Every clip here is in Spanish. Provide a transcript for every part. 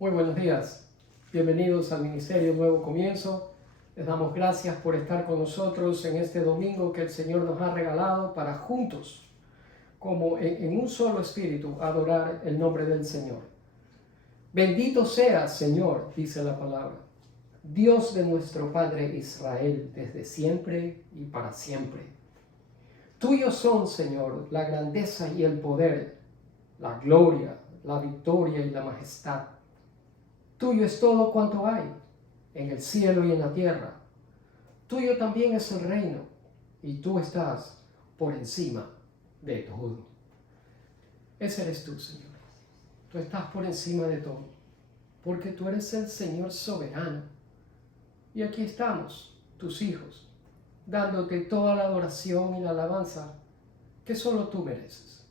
Muy buenos días, bienvenidos al Ministerio Nuevo Comienzo. Les damos gracias por estar con nosotros en este domingo que el Señor nos ha regalado para juntos, como en un solo espíritu, adorar el nombre del Señor. Bendito seas, Señor, dice la palabra, Dios de nuestro Padre Israel, desde siempre y para siempre. Tuyos son, Señor, la grandeza y el poder, la gloria, la victoria y la majestad. Tuyo es todo cuanto hay, en el cielo y en la tierra. Tuyo también es el reino, y tú estás por encima de todo. Ese eres tú, Señor. Tú estás por encima de todo, porque tú eres el Señor soberano. Y aquí estamos, tus hijos, dándote toda la adoración y la alabanza que solo tú mereces.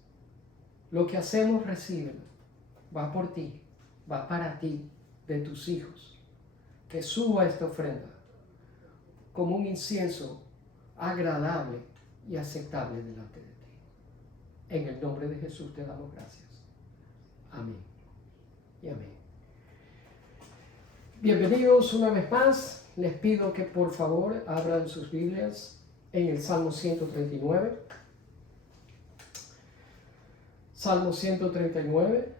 Lo que hacemos, reciben, va por ti, va para ti, de tus hijos, que suba esta ofrenda como un incienso agradable y aceptable delante de ti. En el nombre de Jesús te damos gracias. Amén y amén. Bienvenidos una vez más. Les pido que por favor abran sus Biblias en el Salmo 139. Salmo 139.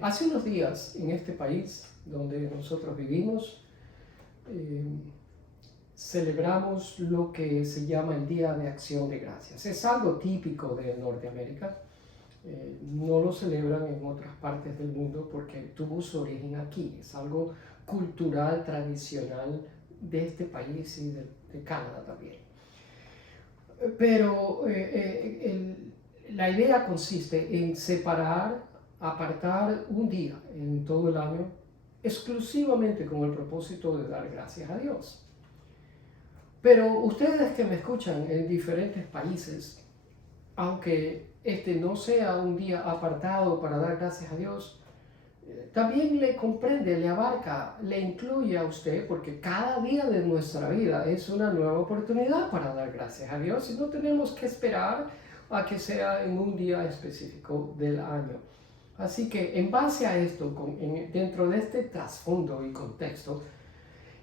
Hace unos días en este país donde nosotros vivimos, celebramos lo que se llama el Día de Acción de Gracias. Es algo típico de Norteamérica. No lo celebran en otras partes del mundo porque tuvo su origen aquí. Es algo cultural, tradicional de este país y de Canadá también. Pero la idea consiste en apartar un día en todo el año exclusivamente con el propósito de dar gracias a Dios. Pero ustedes que me escuchan en diferentes países, aunque este no sea un día apartado para dar gracias a Dios, también le comprende, le abarca, le incluye a usted, porque cada día de nuestra vida es una nueva oportunidad para dar gracias a Dios y no tenemos que esperar a que sea en un día específico del año. Así que en base a esto, dentro de este trasfondo y contexto,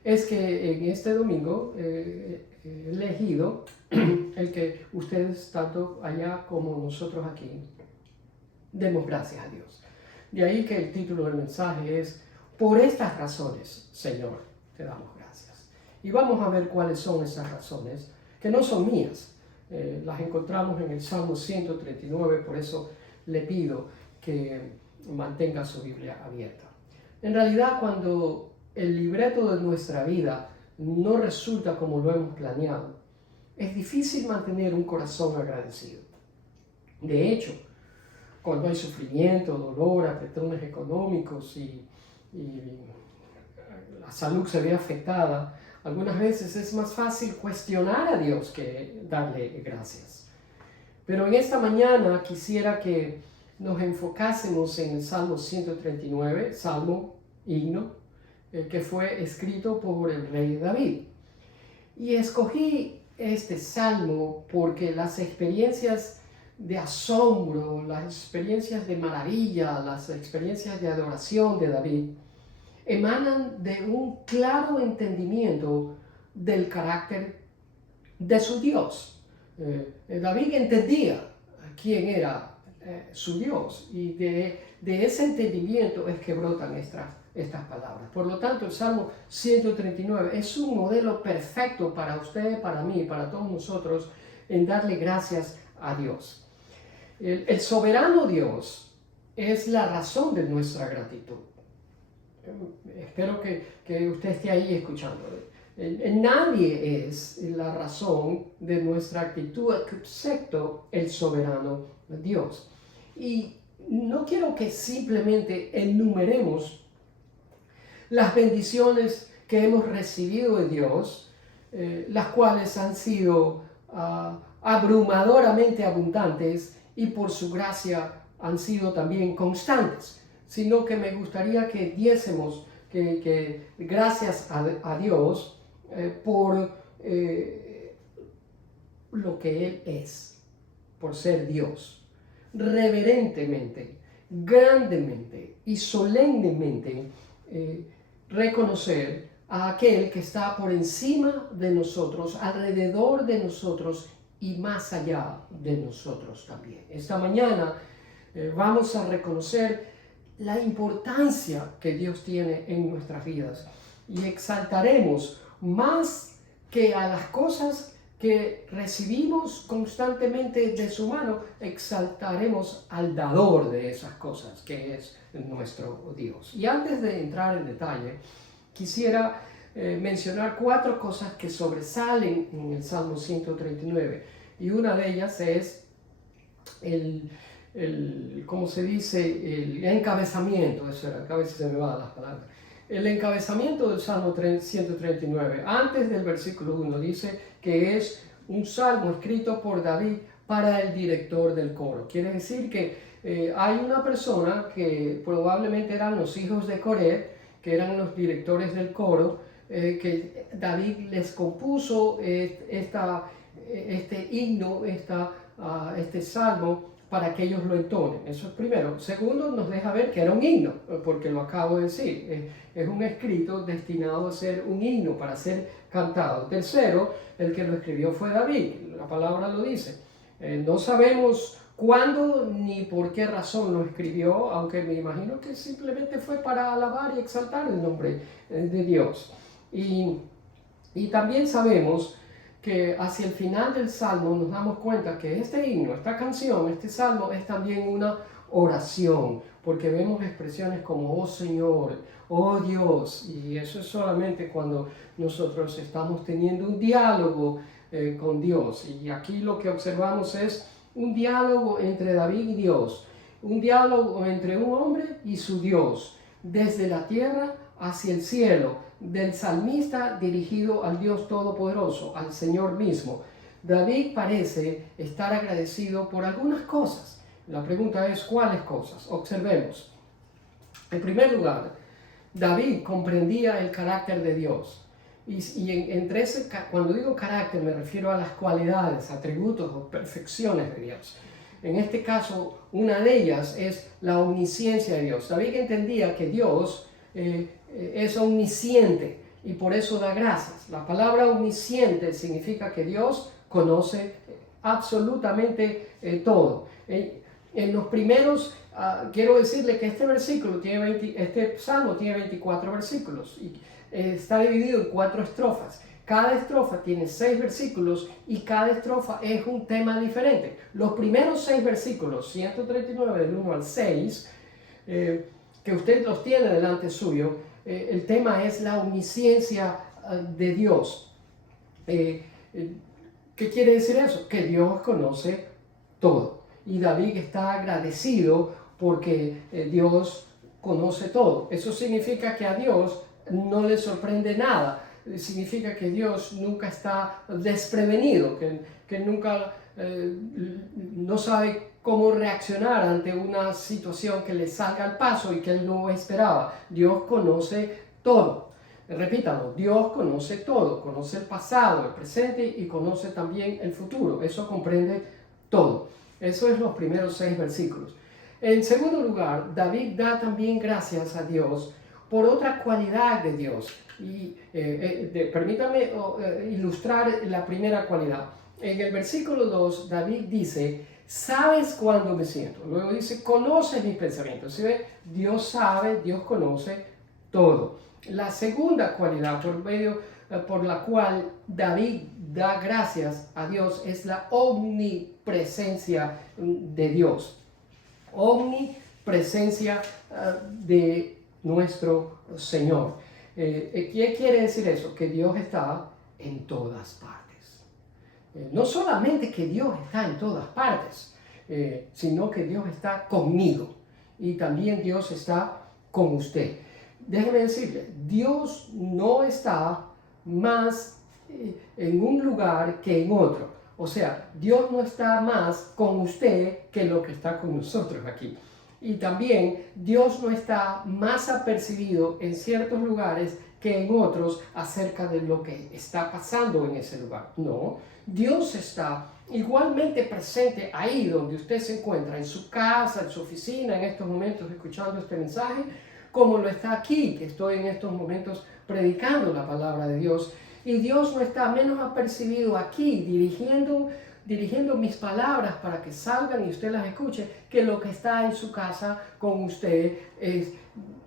es que en este domingo he elegido el que ustedes, tanto allá como nosotros aquí, demos gracias a Dios. De ahí que el título del mensaje es: por estas razones, Señor, te damos gracias. Y vamos a ver cuáles son esas razones, que no son mías. Las encontramos en el Salmo 139, por eso le pido que mantenga su Biblia abierta. En realidad, cuando el libreto de nuestra vida no resulta como lo hemos planeado, es difícil mantener un corazón agradecido. De hecho, cuando hay sufrimiento, dolor, apretones económicos y la salud se ve afectada, algunas veces es más fácil cuestionar a Dios que darle gracias. Pero en esta mañana quisiera que nos enfocásemos en el Salmo 139, Salmo, himno, que fue escrito por el rey David. Y escogí este salmo porque las experiencias de asombro, las experiencias de maravilla, las experiencias de adoración de David emanan de un claro entendimiento del carácter de su Dios. David entendía quién era su Dios, y de ese entendimiento es que brotan estas palabras. Por lo tanto, el Salmo 139 es un modelo perfecto para usted, para mí, para todos nosotros, en darle gracias a Dios. El soberano Dios es la razón de nuestra gratitud. Espero que usted esté ahí escuchándole. Nadie es la razón de nuestra actitud excepto el soberano Dios. Y no quiero que simplemente enumeremos las bendiciones que hemos recibido de Dios, las cuales han sido abrumadoramente abundantes y por su gracia han sido también constantes, sino que me gustaría que diésemos que gracias a Dios por lo que Él es, por ser Dios, reverentemente grandemente y solemnemente reconocer a aquel que está por encima de nosotros, alrededor de nosotros y más allá de nosotros también. Esta mañana vamos a reconocer la importancia que Dios tiene en nuestras vidas y exaltaremos más que a las cosas que recibimos constantemente de su mano, exaltaremos al dador de esas cosas, que es nuestro Dios. Y antes de entrar en detalle, quisiera mencionar 4 cosas que sobresalen en el Salmo 139. Y una de ellas es ¿cómo se dice? El encabezamiento, eso era, a veces se me van las palabras. El encabezamiento del Salmo 139, antes del versículo 1, dice que es un salmo escrito por David para el director del coro. Quiere decir que hay una persona que probablemente eran los hijos de Coré, que eran los directores del coro, que David les compuso este himno, este salmo, para que ellos lo entonen. Eso es primero. Segundo, nos deja ver que era un himno, porque lo acabo de decir. Es un escrito destinado a ser un himno, para ser cantado. Tercero, el que lo escribió fue David. La palabra lo dice. No sabemos cuándo ni por qué razón lo escribió, aunque me imagino que simplemente fue para alabar y exaltar el nombre de Dios. Y también sabemos que hacia el final del Salmo nos damos cuenta que este himno, esta canción, este Salmo es también una oración, porque vemos expresiones como oh Señor, oh Dios, y eso es solamente cuando nosotros estamos teniendo un diálogo con Dios. Y aquí lo que observamos es un diálogo entre David y Dios, un diálogo entre un hombre y su Dios, desde la tierra hacia el cielo, del salmista dirigido al Dios Todopoderoso, al Señor mismo. David parece estar agradecido por algunas cosas. La pregunta es, ¿cuáles cosas? Observemos. En primer lugar, David comprendía el carácter de Dios. Cuando digo carácter, me refiero a las cualidades, atributos o perfecciones de Dios. En este caso, una de ellas es la omnisciencia de Dios. David entendía que Dios es omnisciente y por eso da gracias. La palabra omnisciente significa que Dios conoce absolutamente todo. En los primeros, quiero decirle que este salmo tiene 24 versículos y está dividido en 4 estrofas. Cada estrofa tiene 6 versículos y cada estrofa es un tema diferente. Los primeros 6 versículos, 139 del 1 al 6, que usted los tiene delante suyo, el tema es la omnisciencia de Dios. ¿Qué quiere decir eso? Que Dios conoce todo. Y David está agradecido porque Dios conoce todo. Eso significa que a Dios no le sorprende nada. Significa que Dios nunca está desprevenido, que nunca no sabe cómo reaccionar ante una situación que le salga al paso y que él no esperaba. Dios conoce todo. Repítalo, Dios conoce todo, conoce el pasado, el presente y conoce también el futuro. Eso comprende todo. Eso es los primeros 6 versículos. En segundo lugar, David da también gracias a Dios por otra cualidad de Dios. Y permítame ilustrar la primera cualidad. En el versículo 2, David dice, sabes cuándo me siento. Luego dice, conoces mis pensamientos. ¿Sí ve? Dios sabe, Dios conoce todo. La segunda cualidad por la cual David da gracias a Dios es la omnipresencia de Dios. Omnipresencia de nuestro Señor. ¿Qué quiere decir eso? Que Dios está en todas partes. No solamente que Dios está en todas partes, sino que Dios está conmigo y también Dios está con usted. Déjeme decirle, Dios no está más en un lugar que en otro. O sea, Dios no está más con usted que lo que está con nosotros aquí. Y también Dios no está más apercibido en ciertos lugares que en otros acerca de lo que está pasando en ese lugar. No, Dios está igualmente presente ahí donde usted se encuentra, en su casa, en su oficina, en estos momentos escuchando este mensaje, como lo está aquí, que estoy en estos momentos predicando la palabra de Dios. Y Dios no está menos apercibido aquí, dirigiendo mis palabras para que salgan y usted las escuche, que lo que está en su casa con usted,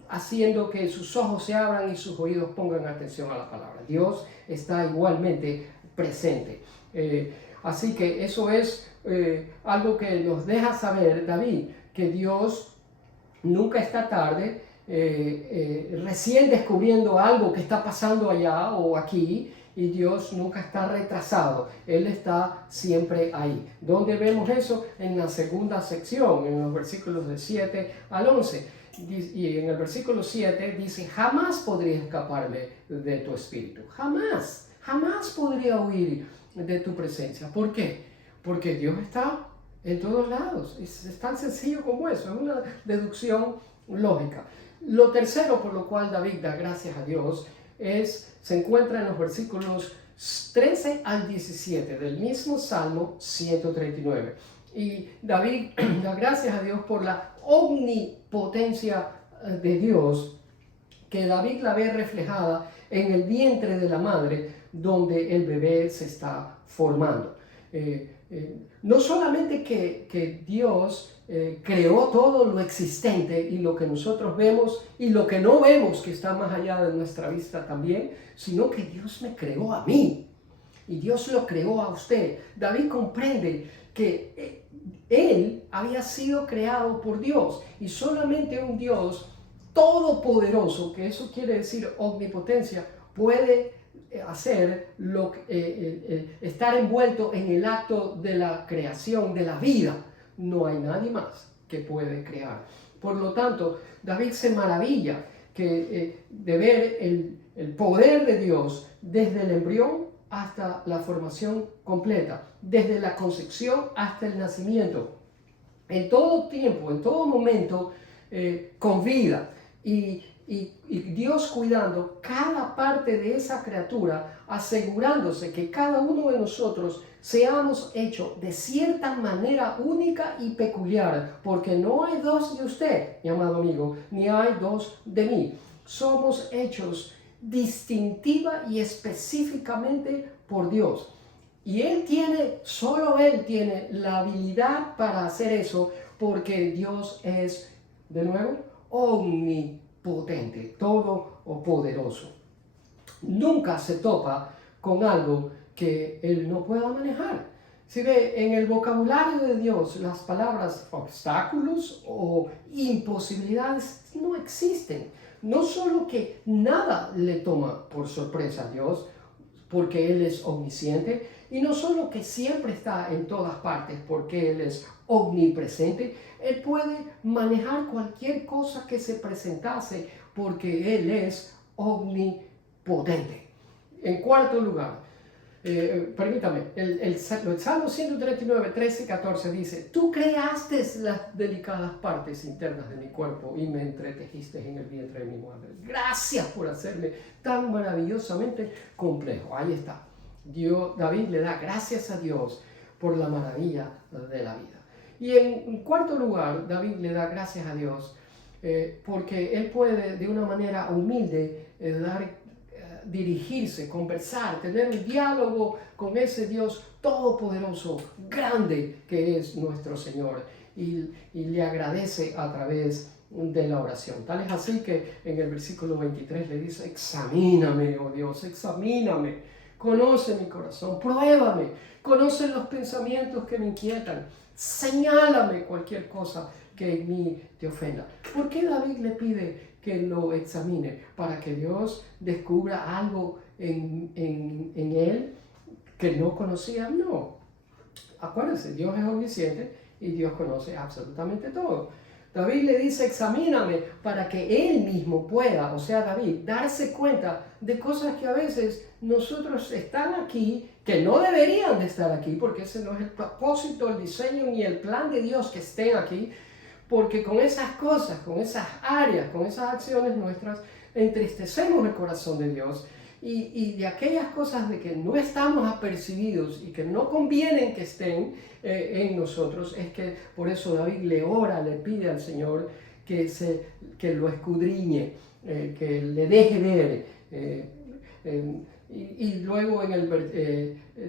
haciendo que sus ojos se abran y sus oídos pongan atención a la palabra. Dios está igualmente presente. Así que eso es algo que nos deja saber David, que Dios nunca está tarde, recién descubriendo algo que está pasando allá o aquí, y Dios nunca está retrasado, Él está siempre ahí. ¿Dónde vemos eso? En la segunda sección, en los versículos de 7 al 11. Y en el versículo 7 dice, jamás podría escaparme de tu espíritu, jamás podría huir de tu presencia. ¿Por qué? Porque Dios está en todos lados. Es tan sencillo como eso, es una deducción lógica. Lo tercero por lo cual David da gracias a Dios se encuentra en los versículos 13 al 17 del mismo Salmo 139. Y David da gracias a Dios por la omnipotencia de Dios, que David la ve reflejada en el vientre de la madre, donde el bebé se está formando. No solamente que Dios creó todo lo existente y lo que nosotros vemos y lo que no vemos, que está más allá de nuestra vista también, sino que Dios me creó a mí y Dios lo creó a usted. David comprende que él había sido creado por Dios, y solamente un Dios todopoderoso, que eso quiere decir omnipotencia, puede estar envuelto en el acto de la creación, de la vida. No hay nadie más que puede crear. Por lo tanto, David se maravilla de ver el poder de Dios desde el embrión hasta la formación completa, desde la concepción hasta el nacimiento, en todo tiempo, en todo momento, con vida. Y Dios cuidando cada parte de esa criatura, asegurándose que cada uno de nosotros seamos hechos de cierta manera única y peculiar, porque no hay dos de usted, mi amado amigo, ni hay dos de mí. Somos hechos distintiva y específicamente por Dios. Y solo Él tiene la habilidad para hacer eso, porque Dios es, de nuevo, omnipotente, todopoderoso. Nunca se topa con algo que Él no pueda manejar. Si ve, en el vocabulario de Dios, las palabras obstáculos o imposibilidades no existen. No solo que nada le toma por sorpresa a Dios, porque Él es omnisciente, y no solo que siempre está en todas partes, porque Él es omnipresente, Él puede manejar cualquier cosa que se presentase, porque Él es omnipotente. En cuarto lugar, permítame, el Salmo 139, 13 y 14 dice, tú creaste las delicadas partes internas de mi cuerpo y me entretejiste en el vientre de mi madre. Gracias por hacerme tan maravillosamente complejo. Ahí está. David le da gracias a Dios por la maravilla de la vida. Y en cuarto lugar, David le da gracias a Dios porque él puede de una manera humilde dirigirse, conversar, tener un diálogo con ese Dios todopoderoso, grande que es nuestro Señor, y le agradece a través de la oración. Tal es así que en el versículo 23 le dice, examíname, oh Dios, examíname, conoce mi corazón, pruébame, conoce los pensamientos que me inquietan, señálame cualquier cosa que en mí te ofenda. ¿Por qué David le pide que lo examine? Para que Dios descubra algo en él que no conocía. No. Acuérdense, Dios es omnisciente y Dios conoce absolutamente todo. David le dice, examíname, para que él mismo pueda, o sea, David, darse cuenta de cosas que a veces nosotros están aquí, que no deberían de estar aquí, porque ese no es el propósito, el diseño ni el plan de Dios que estén aquí, porque con esas cosas, con esas áreas, con esas acciones nuestras, entristecemos el corazón de Dios y de aquellas cosas de que no estamos apercibidos y que no convienen que estén en nosotros, es que por eso David le ora, le pide al Señor que lo escudriñe, que le deje ver. Y luego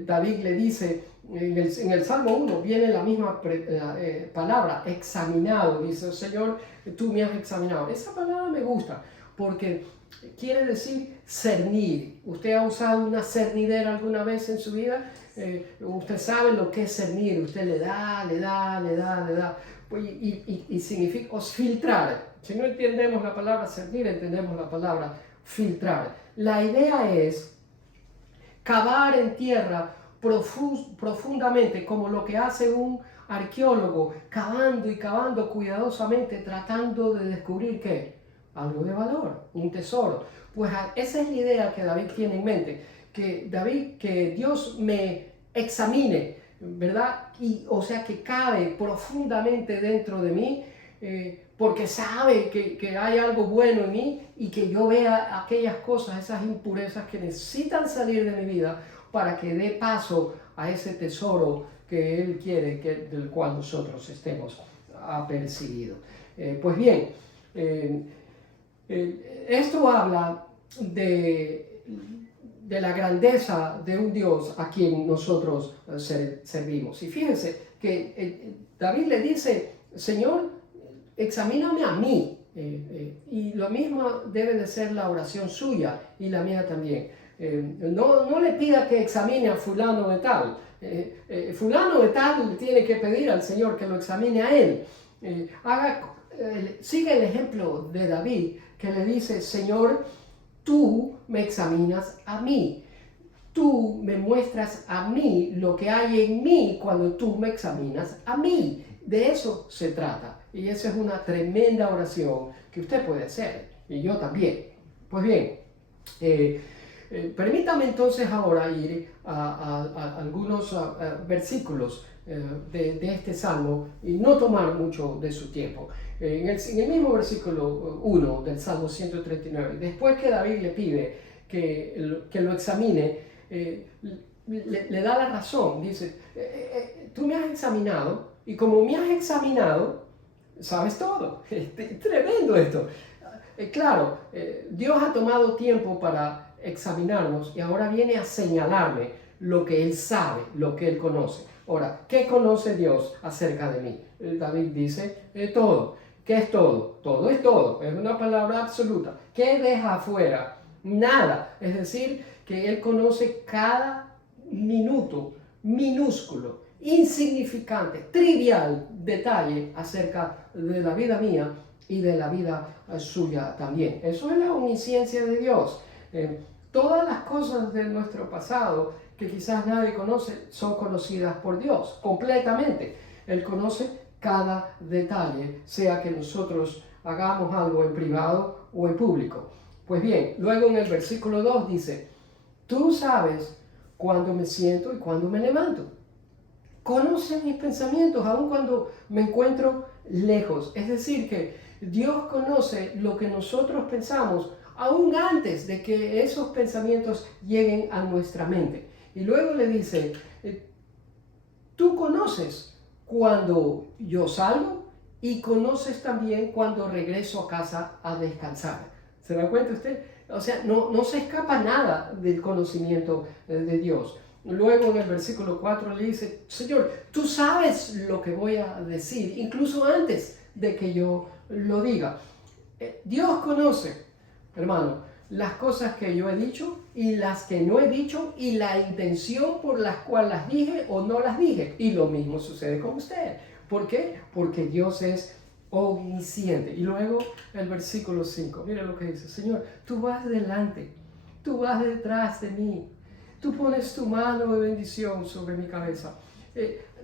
David le dice, en el Salmo 1 viene la misma palabra, examinado. Dice, Señor, tú me has examinado. Esa palabra me gusta porque quiere decir cernir. ¿Usted ha usado una cernidera alguna vez en su vida? Usted sabe lo que es cernir. Usted le da. Y significa filtrar. Si no entendemos la palabra cernir, entendemos la palabra filtrar. La idea es cavar en tierra profundamente, como lo que hace un arqueólogo, cavando y cavando cuidadosamente, tratando de descubrir ¿qué? Algo de valor, un tesoro. Pues esa es la idea que David tiene en mente, que Dios me examine, ¿verdad? O sea, que cabe profundamente dentro de mí, porque sabe que hay algo bueno en mí y que yo vea aquellas cosas, esas impurezas que necesitan salir de mi vida para que dé paso a ese tesoro que Él quiere del cual nosotros estemos apercibidos. Pues bien, esto habla de la grandeza de un Dios a quien nosotros servimos. Y fíjense que David le dice, Señor, examíname a mí. Y lo mismo debe de ser la oración suya y la mía también. No le pida que examine a fulano de tal. Fulano de tal tiene que pedir al Señor que lo examine a él. Sigue el ejemplo de David, que le dice, Señor, tú me examinas a mí. Tú me muestras a mí lo que hay en mí cuando tú me examinas a mí. De eso se trata. Y esa es una tremenda oración que usted puede hacer. Y yo también. Pues bien, permítame entonces ahora ir a algunos versículos de este salmo y no tomar mucho de su tiempo. En el mismo versículo 1 del Salmo 139, después que David le pide que lo examine, le da la razón. Dice, tú me has examinado y como me has examinado, sabes todo. Es tremendo esto. Claro, Dios ha tomado tiempo para examinarnos y ahora viene a señalarme lo que Él sabe, lo que Él conoce. Ahora, ¿qué conoce Dios acerca de mí? David dice, todo. ¿Qué es todo? Todo es todo. Es una palabra absoluta. ¿Qué deja afuera? Nada. Es decir, que Él conoce cada minuto minúsculo, insignificante, trivial detalle acerca de la vida mía y de la vida suya también. Eso es la omnisciencia de Dios. Todas las cosas de nuestro pasado que quizás nadie conoce son conocidas por Dios completamente. Él conoce cada detalle, sea que nosotros hagamos algo en privado o en público. Pues bien, luego en el versículo 2 dice, tú sabes cuándo me siento y cuándo me levanto. Conoce mis pensamientos aun cuando me encuentro lejos. Es decir, que Dios conoce lo que nosotros pensamos aún antes de que esos pensamientos lleguen a nuestra mente. Y luego le dice, tú conoces cuando yo salgo y conoces también cuando regreso a casa a descansar. ¿Se da cuenta usted? O sea, no se escapa nada del conocimiento de Dios. Luego en el versículo 4 le dice, Señor, tú sabes lo que voy a decir, incluso antes de que yo lo diga. Dios conoce, hermano, las cosas que yo he dicho y las que no he dicho y la intención por la cual las dije o no las dije. Y lo mismo sucede con usted. ¿Por qué? Porque Dios es omnisciente. Y luego el versículo 5, mira lo que dice, Señor, tú vas delante, tú vas detrás de mí, tú pones tu mano de bendición sobre mi cabeza.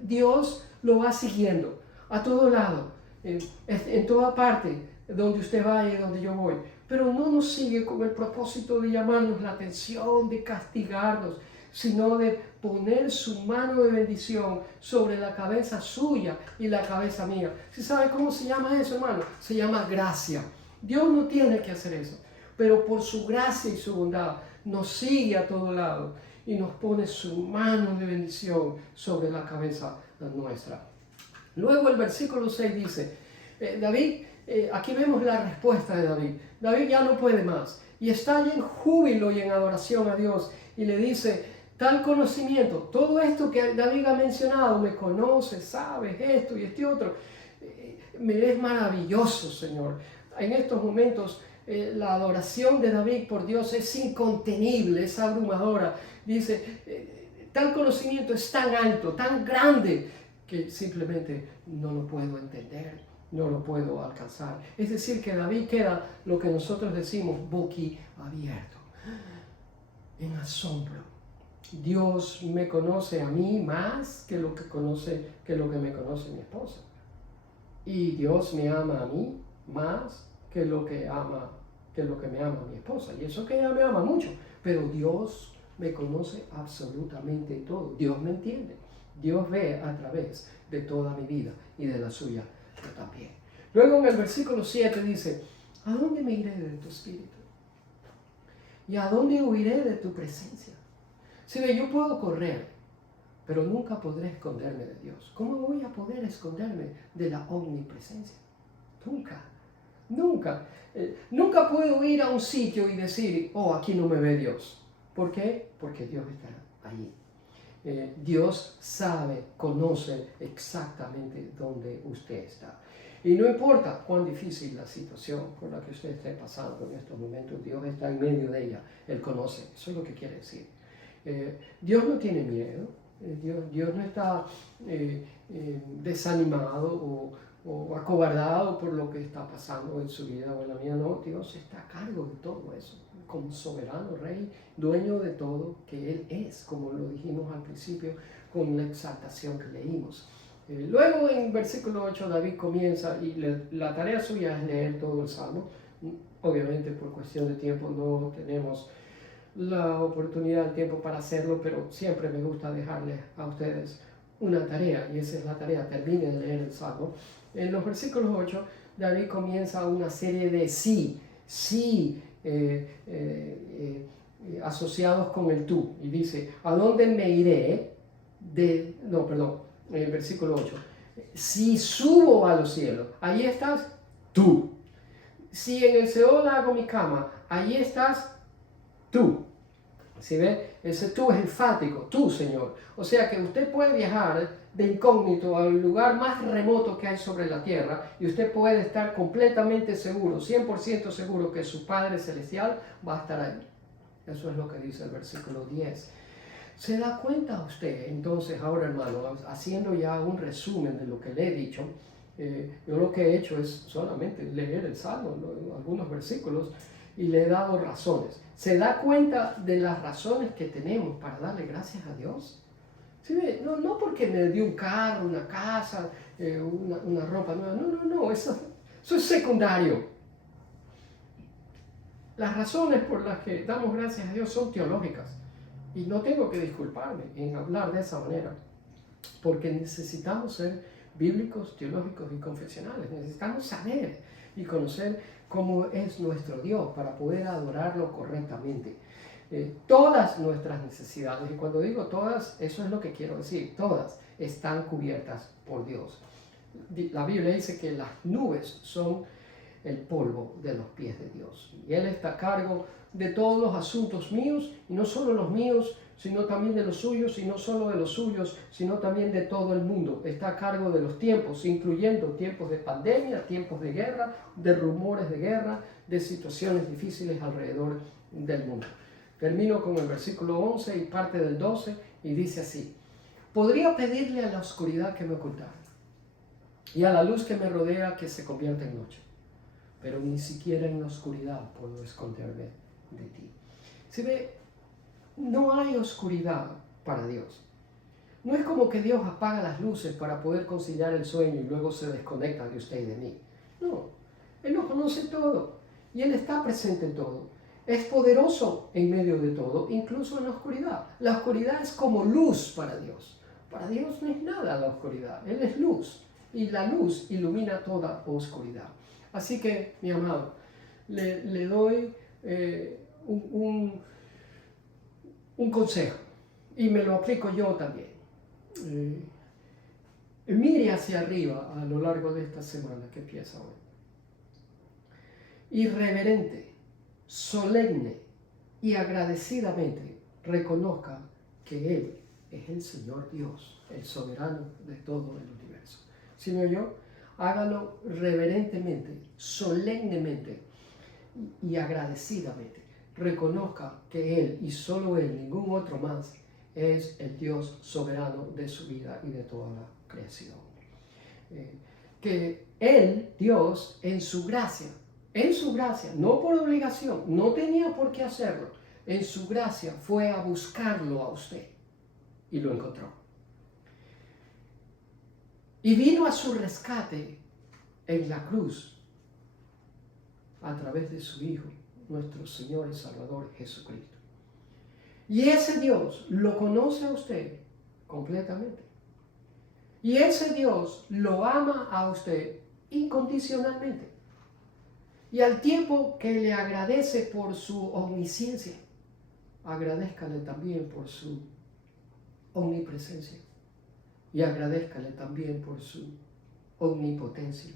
Dios lo va siguiendo a todo lado, en toda parte donde usted vaya y donde yo voy. Pero no nos sigue con el propósito de llamarnos la atención, de castigarnos, sino de poner su mano de bendición sobre la cabeza suya y la cabeza mía. ¿Sí sabe cómo se llama eso, hermano? Se llama gracia. Dios no tiene que hacer eso, pero por su gracia y su bondad nos sigue a todo lado y nos pone su mano de bendición sobre la cabeza nuestra. Luego el versículo 6 dice, David, aquí vemos la respuesta de David. David ya no puede más y está en júbilo y en adoración a Dios y le dice, tal conocimiento, todo esto que David ha mencionado, me conoces, sabes esto y este otro, me es maravilloso, Señor. En estos momentos la adoración de David por Dios es incontenible, es abrumadora. Dice, tal conocimiento es tan alto, tan grande, que simplemente no lo puedo entender, no lo puedo alcanzar. Es decir, que David queda lo que nosotros decimos boquiabierto, en asombro. Dios me conoce a mí más que lo que me conoce mi esposa. Y Dios me ama a mí más que lo que me ama mi esposa. Y eso que ella me ama mucho. Pero Dios me conoce absolutamente todo. Dios me entiende. Dios ve a través de toda mi vida y de la suya también. Luego en el versículo 7 dice, ¿a dónde me iré de tu espíritu? ¿Y a dónde huiré de tu presencia? Si ve, yo puedo correr, pero nunca podré esconderme de Dios. ¿Cómo voy a poder esconderme de la omnipresencia? Nunca, nunca. Nunca puedo ir a un sitio y decir, oh, aquí no me ve Dios. ¿Por qué? Porque Dios está allí. Dios sabe, conoce exactamente dónde usted está. Y no importa cuán difícil la situación por la que usted esté pasando en estos momentos, Dios está en medio de ella, Él conoce. Eso es lo que quiere decir. Dios no tiene miedo, Dios no está desanimado o acobardado por lo que está pasando en su vida o en la mía. No, Dios está a cargo de todo eso, como soberano rey, dueño de todo que Él es, como lo dijimos al principio con la exaltación que leímos. Luego en versículo 8 David comienza y la tarea suya es leer todo el Salmo. Obviamente por cuestión de tiempo no tenemos la oportunidad, el tiempo para hacerlo, pero siempre me gusta dejarles a ustedes una tarea, y esa es la tarea, terminen de leer el Salmo. En los versículos 8, David comienza una serie de sí asociados con el tú, y dice, ¿a dónde me iré? En el versículo 8, si subo a los cielos, ahí estás tú. Si en el Seol hago mi cama, ahí estás tú. ¿Sí ve? Ese tú es enfático, tú, Señor. O sea que usted puede viajar de incógnito al lugar más remoto que hay sobre la tierra y usted puede estar completamente seguro, 100% seguro que su Padre Celestial va a estar ahí. Eso es lo que dice el versículo 10. ¿Se da cuenta usted? Entonces, ahora, hermano, haciendo ya un resumen de lo que le he dicho, yo lo que he hecho es solamente leer el Salmo, algunos versículos, y le he dado razones. ¿Se da cuenta de las razones que tenemos para darle gracias a Dios? ¿Sí? No porque me dio un carro, una casa, una ropa nueva. No, eso es secundario. Las razones por las que damos gracias a Dios son teológicas. Y no tengo que disculparme en hablar de esa manera, porque necesitamos ser bíblicos, teológicos y confesionales. Necesitamos saber y conocer cómo es nuestro Dios para poder adorarlo correctamente. Todas nuestras necesidades, y cuando digo todas, eso es lo que quiero decir, todas están cubiertas por Dios. La Biblia dice que las nubes son el polvo de los pies de Dios. Y Él está a cargo de todos los asuntos míos, y no solo los míos, sino también de los suyos, y no solo de los suyos, sino también de todo el mundo. Está a cargo de los tiempos, incluyendo tiempos de pandemia, tiempos de guerra, de rumores de guerra, de situaciones difíciles alrededor del mundo. Termino con el versículo 11 y parte del 12, y dice así: podría pedirle a la oscuridad que me ocultara, y a la luz que me rodea que se convierta en noche, pero ni siquiera en la oscuridad puedo esconderme de ti. ¿Se ve? No hay oscuridad para Dios. No es como que Dios apaga las luces para poder conciliar el sueño y luego se desconecta de usted y de mí. No, Él lo conoce todo y Él está presente en todo. es poderoso en medio de todo, incluso en la oscuridad. La oscuridad es como luz para Dios. Para Dios no es nada la oscuridad, Él es luz. Y la luz ilumina toda oscuridad. Así que, mi amado, le doy un consejo. Y me lo aplico yo también. Mire hacia arriba a lo largo de esta semana que empieza hoy. Irreverente, solemne y agradecidamente reconozca que Él es el Señor Dios, el soberano de todo el universo. ¿Sí me oyó? Hágalo reverentemente, solemnemente y agradecidamente. Reconozca que Él y solo Él, ningún otro más, es el Dios soberano de su vida y de toda la creación. Que Él, Dios, en su gracia, no por obligación, no tenía por qué hacerlo, en su gracia fue a buscarlo a usted y lo encontró. Y vino a su rescate en la cruz a través de su Hijo, nuestro Señor y Salvador Jesucristo. Y ese Dios lo conoce a usted completamente. Y ese Dios lo ama a usted incondicionalmente. Y al tiempo que le agradece por su omnisciencia, agradézcale también por su omnipresencia. Y agradézcale también por su omnipotencia.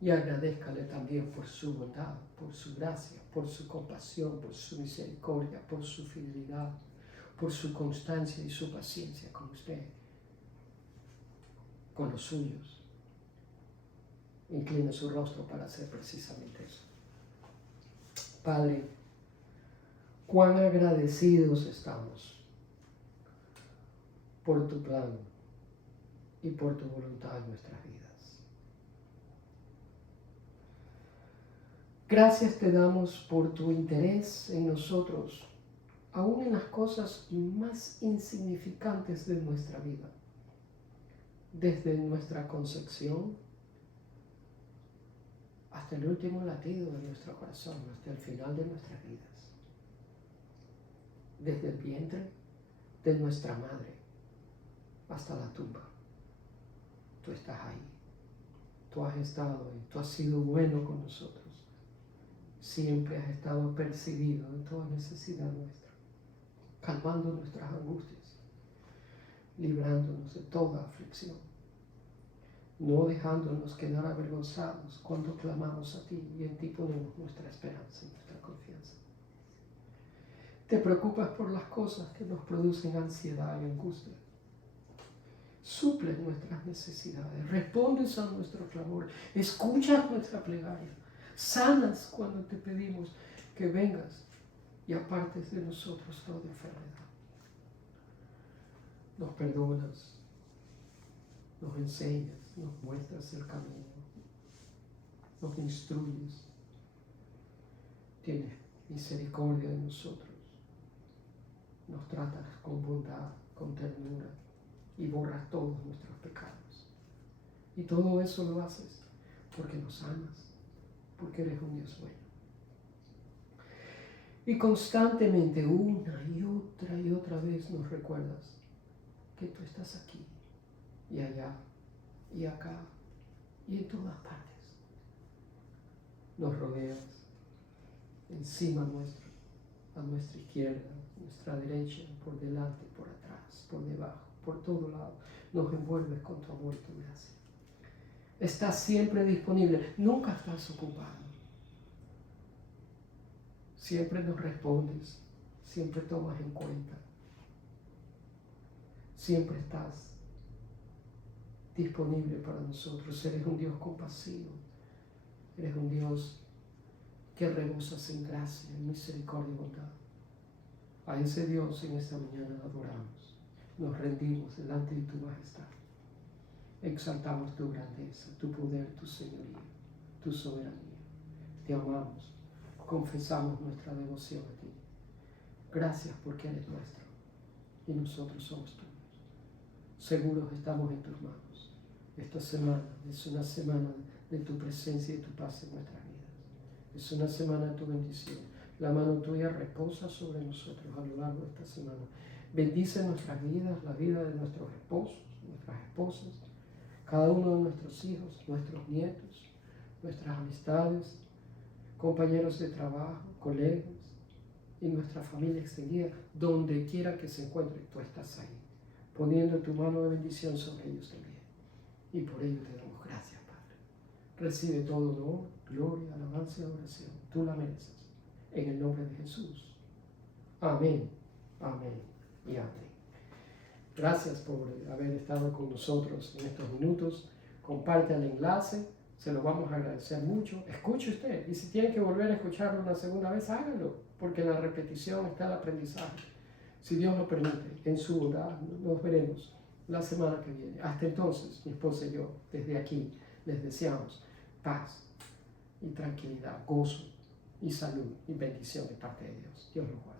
Y agradézcale también por su bondad, por su gracia, por su compasión, por su misericordia, por su fidelidad, por su constancia y su paciencia con usted, con los suyos. Inclina su rostro para hacer precisamente eso. Padre, cuán agradecidos estamos por tu plan y por tu voluntad en nuestras vidas. Gracias te damos por tu interés en nosotros, aún en las cosas más insignificantes de nuestra vida, desde nuestra concepción hasta el último latido de nuestro corazón, hasta el final de nuestras vidas. Desde el vientre de nuestra madre hasta la tumba. Tú estás ahí. Tú has estado y tú has sido bueno con nosotros. Siempre has estado apercibido de toda necesidad nuestra, calmando nuestras angustias, librándonos de toda aflicción, no dejándonos quedar avergonzados cuando clamamos a ti y en ti ponemos nuestra esperanza y nuestra confianza. Te preocupas por las cosas que nos producen ansiedad y angustia. Suples nuestras necesidades, respondes a nuestro clamor, escuchas nuestra plegaria, sanas cuando te pedimos que vengas y apartes de nosotros toda enfermedad. Nos perdonas, nos enseñas, nos muestras el camino, nos instruyes, tienes misericordia de nosotros, nos tratas con bondad, con ternura y borras todos nuestros pecados. Y todo eso lo haces porque nos amas, porque eres un Dios bueno. Y constantemente, una y otra vez nos recuerdas que tú estás aquí y allá y acá y en todas partes. Nos rodeas encima nuestro, a nuestra izquierda, a nuestra derecha, por delante, por atrás, por debajo, por todo lado. Nos envuelves con tu amor y tu gracia. Estás siempre disponible, nunca estás ocupado. Siempre nos respondes, siempre tomas en cuenta. Siempre estás disponible para nosotros. Eres un Dios compasivo. Eres un Dios que rebosas en gracia, en misericordia y bondad. A ese Dios en esta mañana adoramos. Nos rendimos delante de tu majestad. Exaltamos tu grandeza, tu poder, tu señoría, tu soberanía. Te amamos. Confesamos nuestra devoción a ti. Gracias porque eres nuestro y nosotros somos tuyos. Seguros estamos en tus manos. Esta semana es una semana de tu presencia y tu paz en nuestras vidas. Es una semana de tu bendición. La mano tuya reposa sobre nosotros a lo largo de esta semana. Bendice nuestras vidas, la vida de nuestros esposos, nuestras esposas, cada uno de nuestros hijos, nuestros nietos, nuestras amistades, compañeros de trabajo, colegas y nuestra familia extendida, donde quiera que se encuentre, tú estás ahí, poniendo tu mano de bendición sobre ellos también. Y por ello te damos gracias, Padre. Recibe todo honor, gloria, alabanza y adoración. Tú la mereces. En el nombre de Jesús. Amén, amén y amén. Gracias por haber estado con nosotros en estos minutos. Comparte el enlace, se lo vamos a agradecer mucho. Escuche usted, y si tiene que volver a escucharlo una segunda vez, hágalo, porque en la repetición está el aprendizaje. Si Dios lo permite, en su bondad, nos veremos la semana que viene. Hasta entonces, mi esposa y yo, desde aquí, les deseamos paz y tranquilidad, gozo y salud y bendición de parte de Dios. Dios los guarde.